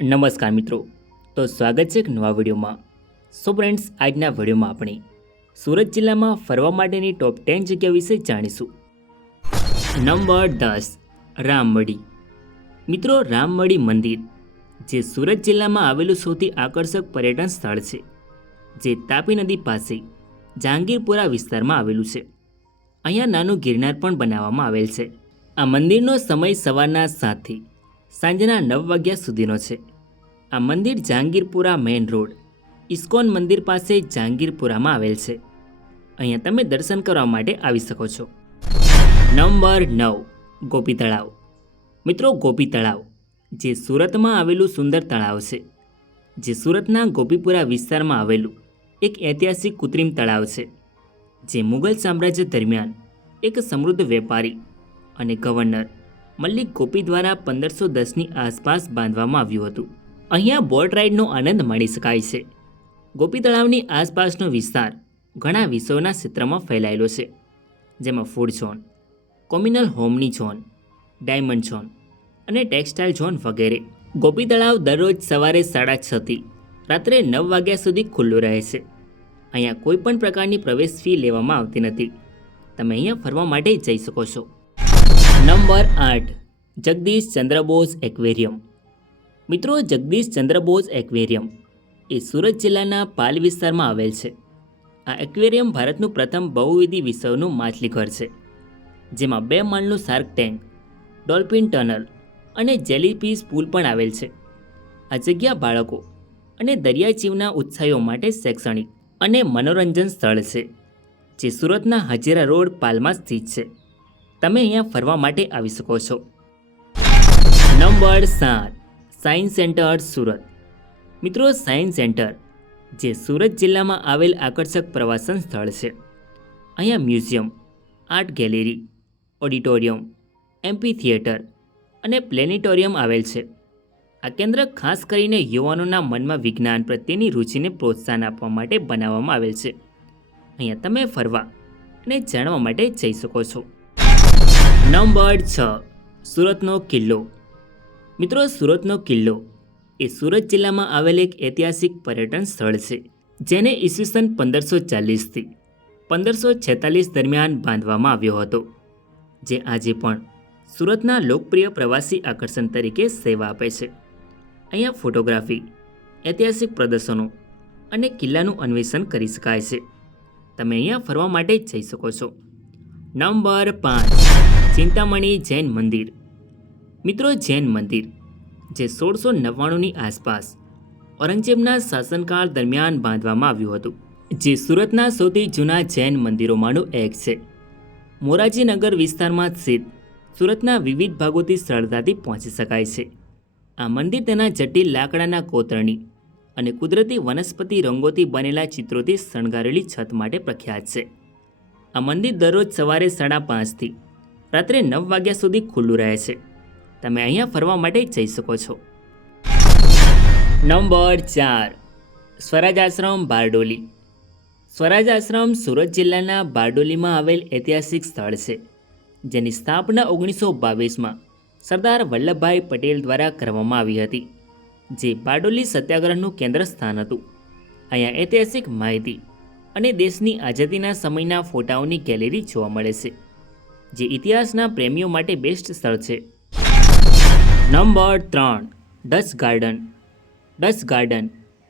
નમસ્કાર મિત્રો, તો સ્વાગત છે એક નવા વિડીયોમાં. સો ફ્રેન્ડ્સ, આજના વિડીયોમાં આપણે સુરત જિલ્લામાં ફરવા માટેની ટોપ 10 જગ્યા વિશે જાણીશું. નંબર 10, રામમઢી. મિત્રો, રામમઢી મંદિર જે સુરત જિલ્લામાં આવેલું સૌથી આકર્ષક પર્યટન સ્થળ છે, જે તાપી નદી પાસે જહાંગીરપુરા વિસ્તારમાં આવેલું છે. અહીંયા નાનું ગિરનાર પણ બનાવવામાં આવેલ છે. આ મંદિરનો સમય સવારના 7 થી સાંજના 9 વાગ્યા સુધીનો છે. આ મંદિર જહાંગીરપુરા મેઇન રોડ ઇસ્કોન મંદિર પાસે જહાંગીરપુરામાં આવેલ છે. અહીંયા તમે દર્શન કરવા માટે આવી શકો છો. નંબર 9, ગોપી તળાવ. મિત્રો, ગોપી તળાવ જે સુરતમાં આવેલું સુંદર તળાવ છે, જે સુરતના ગોપીપુરા વિસ્તારમાં આવેલું એક ઐતિહાસિક કૃત્રિમ તળાવ છે, જે મુઘલ સામ્રાજ્ય દરમિયાન એક સમૃદ્ધ વેપારી અને ગવર્નર મલ્લિક ગોપી દ્વારા 1510ની આસપાસ બાંધવામાં આવ્યું હતું. અહીંયા બોટ રાઇડનો આનંદ માણી શકાય છે. ગોપી તળાવની આસપાસનો વિસ્તાર ઘણા વિષયોના ક્ષેત્રમાં ફેલાયેલો છે, જેમાં ફૂડ ઝોન, કોમ્યુનલ હોમની ઝોન, ડાયમંડ ઝોન અને ટેક્સટાઇલ ઝોન વગેરે. ગોપી તળાવ દરરોજ સવારે 6:30 થી રાત્રે 9 વાગ્યા સુધી ખુલ્લું રહે છે. અહીંયા કોઈ પણ પ્રકારની પ્રવેશ ફી લેવામાં આવતી નથી. તમે અહીંયા ફરવા માટે જઈ શકો છો. Number 8, Jagdish Chandra Bose aquarium. મિત્રો, જગદીશ ચંદ્ર બોઝ એક્વેરિયમ એ સુરત જિલ્લાના પાલ વિસ્તારમાં આવેલ છે. આ એક્વેરિયમ ભારતનું પ્રથમ બહુવિધ વિષયનું માછલીઘર છે, જેમાં 2 માળનું શાર્ક ટેન્ક, ડોલ્ફિન ટનલ અને જેલીફિશ પૂલ પણ આવેલ છે. આ જગ્યા બાળકો અને દરિયાજીવના ઉત્સાહીઓ માટે શૈક્ષણિક અને મનોરંજન સ્થળ છે, જે સુરતના હજીરા રોડ પાલમાં સ્થિત છે. તમે અહીંયા ફરવા માટે આવી શકો છો. Number 7, science centre Surat. મિત્રો, સાયન્સ સેન્ટર જે સુરત જિલ્લામાં આવેલ આકર્ષક પ્રવાસન સ્થળ છે. અહીંયા museum, art gallery, auditorium, MP theatre અને પ્લેનેટોરિયમ આવેલ છે. આ કેન્દ્ર ખાસ કરીને યુવાનોના મનમાં વિજ્ઞાન પ્રત્યેની રુચિને પ્રોત્સાહન આપવા માટે બનાવવામાં આવેલ છે. અહીંયા તમે ફરવા અને જાણવા માટે જઈ શકો છો. નંબર 6, સુરતનો કિલ્લો. મિત્રો, સુરતનો કિલ્લો એ સુરત જિલ્લામાં આવેલ એક ઐતિહાસિક પર્યટન સ્થળ છે, જેને ઈસવીસન 1540 થી 1546 દરમિયાન બાંધવામાં આવ્યો હતો, જે આજે પણ સુરતના લોકપ્રિય પ્રવાસી આકર્ષણ તરીકે સેવા આપે છે. અહીંયા ફોટોગ્રાફી, ઐતિહાસિક પ્રદર્શનો અને કિલ્લાનું અન્વેષણ કરી શકાય છે. તમે અહીંયા ફરવા માટે જઈ શકો છો. નંબર 5, ચિંતામણી જૈન મંદિર. મિત્રો, જૈન મંદિર જે 1699ની આસપાસ ઔરંગઝેબના શાસનકાળ દરમિયાન બાંધવામાં આવ્યું હતું, જે સુરતના સૌથી જૂના જૈન મંદિરોમાંનું એક છે. મોરારજીનગર વિસ્તારમાં સ્થિત સુરતના વિવિધ ભાગોથી સરળતાથી પહોંચી શકાય છે. આ મંદિર તેના જટિલ લાકડાના કોતરણી અને કુદરતી વનસ્પતિ રંગોથી બનેલા ચિત્રોથી શણગારેલી છત માટે પ્રખ્યાત છે. આ મંદિર દરરોજ સવારે 5:30 થી રાત્રે 9 વાગ્યા સુધી ખુલ્લું રહે છે. તમે અહીંયા ફરવા માટે જઈ શકો છો. નંબર 4, સ્વરાજ આશ્રમ બારડોલી. સ્વરાજ આશ્રમ સુરત જિલ્લાના બારડોલીમાં આવેલ ઐતિહાસિક સ્થળ છે, જેની સ્થાપના 1922માં સરદાર વલ્લભભાઈ પટેલ દ્વારા કરવામાં આવી હતી, જે બારડોલી સત્યાગ્રહનું કેન્દ્ર સ્થાન હતું. અહીંયા ઐતિહાસિક માહિતી અને દેશની આઝાદીના સમયના ફોટાઓની ગેલેરી જોવા મળે છે, જે ઇતિહાસના પ્રેમીઓ માટે બેસ્ટ સ્થળ છે. Number 3, Dutch garden. Dutch garden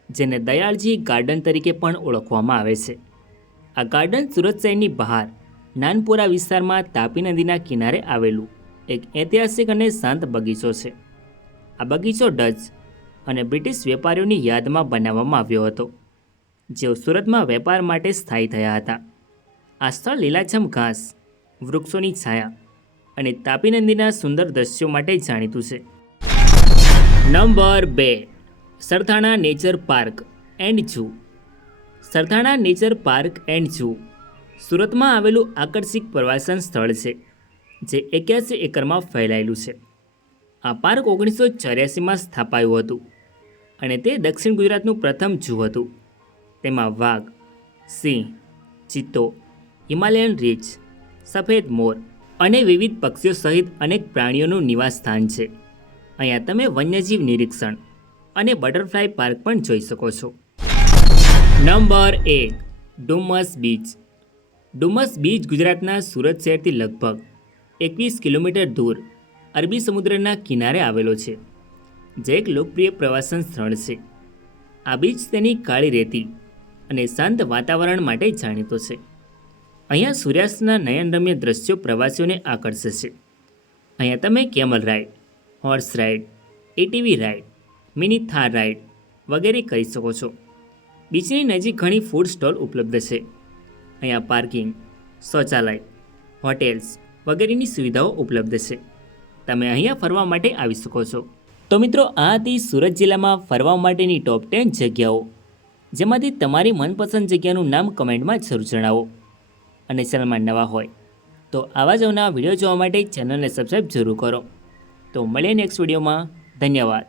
જેને દયાળજી ગાર્ડન તરીકે પણ ઓળખવામાં આવે છે. આ ગાર્ડન સુરત શહેરની બહાર નાનપુરા વિસ્તારમાં તાપી નદીના કિનારે આવેલું એક ઐતિહાસિક અને શાંત બગીચો છે. આ બગીચો ડચ અને બ્રિટિશ વેપારીઓની યાદમાં બનાવવામાં આવ્યો હતો, જેઓ સુરતમાં વેપાર માટે સ્થાયી થયા હતા. આ સ્થળ લીલાછમ ઘાસ, વૃક્ષોની છાયા અને તાપી નદીના સુંદર દ્રશ્યો માટે જાણીતું છે. Number 2, Sarthana nature park and zoo. Sarthana nature park and zoo સુરતમાં આવેલું આકર્ષક પ્રવાસન સ્થળ છે, જે 81 એકરમાં ફેલાયેલું છે. આ પાર્ક 1984માં સ્થાપાયું હતું અને તે દક્ષિણ ગુજરાતનું પ્રથમ ઝૂ હતું. તેમાં વાઘ, સિંહ, ચિત્તો, હિમાલયન રીંછ, સફેદ મોર અને વિવિધ પક્ષીઓ સહિત અનેક પ્રાણીઓનું નિવાસ સ્થાન છે. અહીંયા તમે વન્યજીવ નિરીક્ષણ, અને બટરફ્લાય પાર્ક પણ જોઈ શકો છો. Number 1, Dumas beach. Dumas beach ગુજરાતના સુરત શહેરથી લગભગ 21 કિલોમીટર દૂર અરબી સમુદ્રના કિનારે આવેલો છે, જે એક લોકપ્રિય પ્રવાસન સ્થળ છે. આ બીચ તેની કાળી રેતી અને શાંત વાતાવરણ માટે જાણીતો છે. અહીંયા સૂર્યાસ્તના નયનરમ્ય દ્રશ્યો પ્રવાસીઓને આકર્ષે છે. અહીંયા તમે camel ride, horse ride, ATV ride, mini Thar ride વગેરે કરી શકો છો. બીચની નજીક ઘણી ફૂડ સ્ટોલ ઉપલબ્ધ છે. અહીંયા પાર્કિંગ, શૌચાલય, હોટેલ્સ વગેરેની સુવિધાઓ ઉપલબ્ધ છે. તમે અહીંયા ફરવા માટે આવી શકો છો. તો મિત્રો, આ હતી સુરત જિલ્લામાં ફરવા માટેની ટોપ 10 જગ્યાઓ, જેમાંથી તમારી મનપસંદ જગ્યાનું નામ કમેન્ટમાં જરૂર જણાવો. અને ચેનલમાં નવા હોય તો આવા જ નવા વિડીયો જોવા માટે ચેનલને સબસ્ક્રાઈબ જરૂર કરો. તો મળીએ નેક્સ્ટ વિડીયોમાં. ધન્યવાદ.